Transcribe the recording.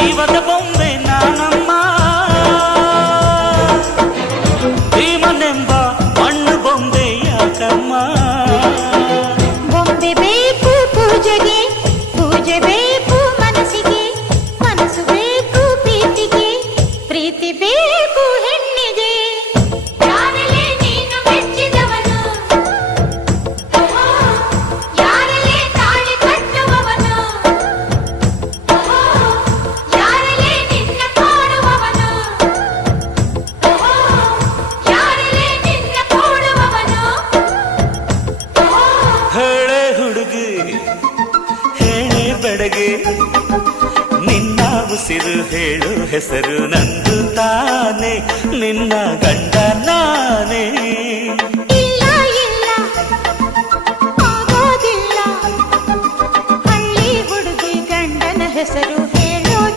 ಜೀವದ ಬೊಂಬೆ ನಾನಮ್ಮ, ಭೀಮನೆಂಬ ಮಣ್ಣು ಬೊಂಬೆ ಯಾಕಮ್ಮ. ಬೊಂಬೆ ಬೇಕು ಪೂಜೆಗೆ, ಪೂಜೆ ಬೇಕು ಮನಸ್ಸಿಗೆ, ಮನಸ್ಸು ಬೇಕು ಪ್ರೀತಿಗೆ, ಪ್ರೀತಿ ಬೇಕು ಹೆಣ್ಣಿಗೆ. ಯಾರಲ್ಲೇ ನೀನು ಮೆಚ್ಚಿದವನು, ಯಾರಲ್ಲೇ ತಾಳಿ ಕಟ್ಟುವವನು, ಯಾರಲ್ಲೇ ನಿನ್ನ ಕಾಡುವವನು, ಯಾರಲ್ಲೇ ನಿನ್ನ ಕೂಡುವವನು. ಹೇಳೆ ಹುಡುಗಿ ಹೇಳೆ ಬೆಡಗೆ, ನಿನ್ನ ಉಸಿರು ಹೇಳು ಹೆಸರು ನಂದು ತಾನೆ, ನಿನ್ನ ಗಂಡ ನಾನೇ.